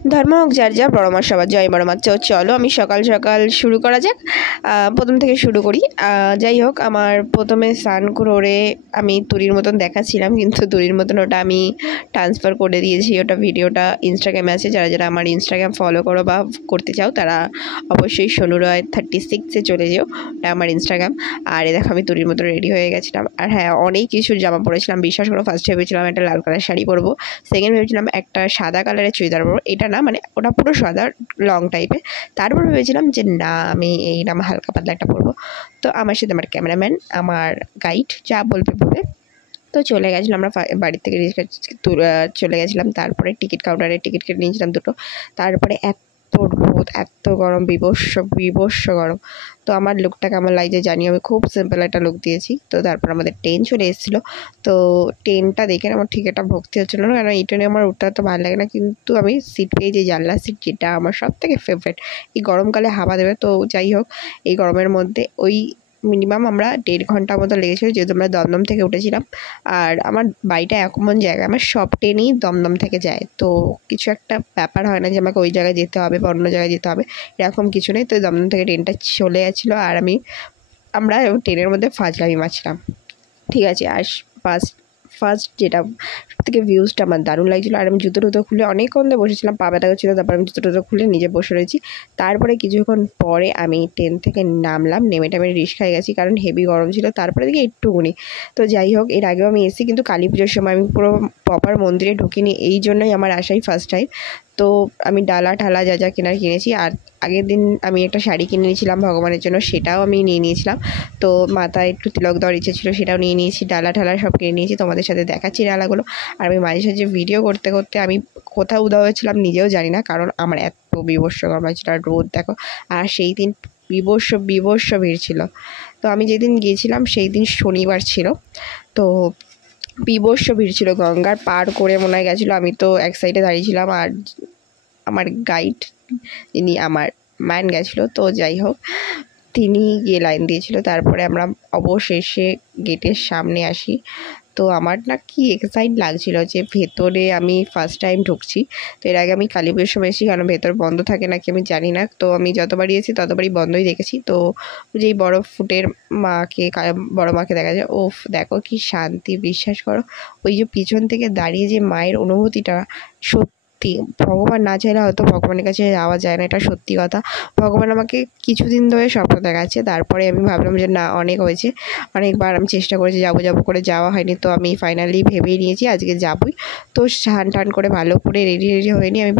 ধর্ম হোক যার যা, বড় মা সবার জয় বড় মা। চলো আমি সকাল সকাল শুরু করা যাক। প্রথম থেকে শুরু করি। যাই হোক, আমার প্রথমে স্নান করে আমি তুরির মতন দেখাচ্ছিলাম, কিন্তু তুরির মতন ওটা আমি ট্রান্সফার করে দিয়েছি। ওটা ভিডিওটা ইনস্টাগ্রামে আছে, যারা যারা আমার ইনস্টাগ্রাম ফলো করো বা করতে চাও তারা অবশ্যই সোনুরয় 36 চলে যেও, ওটা আমার ইনস্টাগ্রাম। আর দেখো আমি তুরির মতো রেডি হয়ে গেছিলাম। আর হ্যাঁ, অনেক কিছুর জামা পরেছিলাম, বিশ্বাস করো। ফার্স্ট ভেবেছিলাম একটা লাল কালার শাড়ি পরবো, সেকেন্ড ভেবেছিলাম একটা সাদা কালারের চুড়িদার পরবো। এটা না, মানে ওটা পুরো সাদা লং টাইপের। তারপর ভেবেছিলাম যে না, আমি এইরকম হালকা পাতলা একটা পরবো। তো আমার সাথে আমার ক্যামেরাম্যান, আমার গাইড যা বলবে বলে, তো চলে গেছিলাম আমরা বাড়ির থেকে চলে গেছিলাম। তারপরে টিকিট কাউন্টারে টিকিট কেটে নিয়েছিলাম দুটো। তারপরে এত রোদ, এত গরম, বিভৎস গরম। তো আমার লুকটা কেমন লাগছে জানি, আমি খুব সিম্পল একটা লুক দিয়েছি। তো তারপর আমাদের ট্রেন চলে এসেছিলো। তো ট্রেনটা দেখে আমার ঠিক একটা ভক্তি হচ্ছিলো না, কারণ এই ট্রেনে আমার উঠতে তো ভালো লাগে না, কিন্তু আমি সিট পেয়ে যে জানলা সিট, যেটা আমার সব থেকে ফেভারিট। এই গরমকালে হাওয়া দেবে। তো যাই হোক, এই গরমের মধ্যে ওই মিনিমাম আমরা 1.5 ঘন্টা মতো লেগেছিলো, যেহেতু আমরা দমদম থেকে উঠেছিলাম। আর আমার বাড়িটা এমন জায়গায়, আমার সব ট্রেনই দমদম থেকে যায়। তো কিছু একটা ব্যাপার হয় না যে আমাকে ওই জায়গায় যেতে হবে বা অন্য জায়গায় যেতে হবে, এরকম কিছু নেই। তো দমদম থেকে ট্রেনটা চলে যাচ্ছিলো, আর আমরা ট্রেনের মধ্যে ফাজলামি মারছিলাম, ঠিক আছে। আর ফার্স্ট যেটা থেকে ভিউজটা আমার দারুণ লাগছিলো। আর আমি জুতো টুতো খুলে অনেকক্ষণ ধরে বসেছিলাম, পা ব্যথা করছিলো। তারপর আমি জুতো টুতো খুলে নিজে বসে রয়েছি। তারপরে কিছুক্ষণ পরে আমি ট্রেন থেকে নামলাম, নেমে টেমে রিক্সায় গেছি, কারণ হেভি গরম ছিল। তারপরে দেখি একটুকুনি। তো যাই হোক, এর আগেও আমি এসেছি, কিন্তু কালী পুজোর সময় আমি পুরো প্রপার মন্দিরে ঢুকিনি, এই জন্যই আমার আসাই ফার্স্ট টাইম। তো আমি ডালা ঠালা যা যা কেনার কিনেছি। আর আগের দিন আমি একটা শাড়ি কিনে নিয়েছিলাম ভগবানের জন্য, সেটাও আমি নিয়ে নিয়েছিলাম। তো মাথায় একটু তিলক দেওয়ার ইচ্ছে ছিল, সেটাও নিয়ে নিয়েছি। ডালা ঠালা সব কিনে নিয়েছি, তোমাদের সাথে দেখাচ্ছি ডালাগুলো। আর আমি মাঝে সাঝে ভিডিও করতে করতে আমি কোথাও উধাও হয়েছিলাম নিজেও জানি না, কারণ আমার এত বিভৎস গরম লাগছিল। আর রোদ দেখো, আর সেই দিন বিভৎস ভিড় ছিল। তো আমি যেদিন গিয়েছিলাম সেই দিন শনিবার ছিল। তো বিভৎস ভিড় ছিল, গঙ্গার পার করে মনে হয় গেছিলো। আমি তো এক সাইডে দাঁড়িয়েছিলাম, আর আমার গাইড, যিনি আমার ম্যান গেছিলো, তো যাই হোক তিনি গিয়ে লাইন দিয়েছিল। তারপরে আমরা অবশেষে গেটের সামনে আসি। তো আমার না কি এক্সাইট লাগছিল যে ভেতরে আমি ফার্স্ট টাইম ঢুকছি। তো এর আগে আমি কালী পুজোর সময় এসেছি, কারণ ভেতর বন্ধ থাকে নাকি আমি জানি না। তো আমি যতবারই এসেছি ততবারই বন্ধই দেখেছি। তো যেই বড় ফুটের মাকে, বড় মাকে দেখা যায়, ওফ দেখো কি শান্তি, বিশ্বাস করো। ওই যে পিছন থেকে দাঁড়িয়ে যে মায়ের অনুভূতিটা, সত্যি ভগবান না চাইলে হয়তো ভগবানের কাছে যাওয়া যায় না, এটা সত্যি কথা। ভগবান আমাকে কিছুদিন ধরে স্বপ্ন দেখাচ্ছে। তারপরে আমি ভাবলাম যে না, অনেক হয়েছে। অনেকবার আমি চেষ্টা করেছি, যাবো করে যাওয়া হয়নি। তো আমি ফাইনালি ভেবেই নিয়েছি আজকে যাবই। তো স্নান টান করে ভালো করে রেডি হয়ে নিয়ে আমি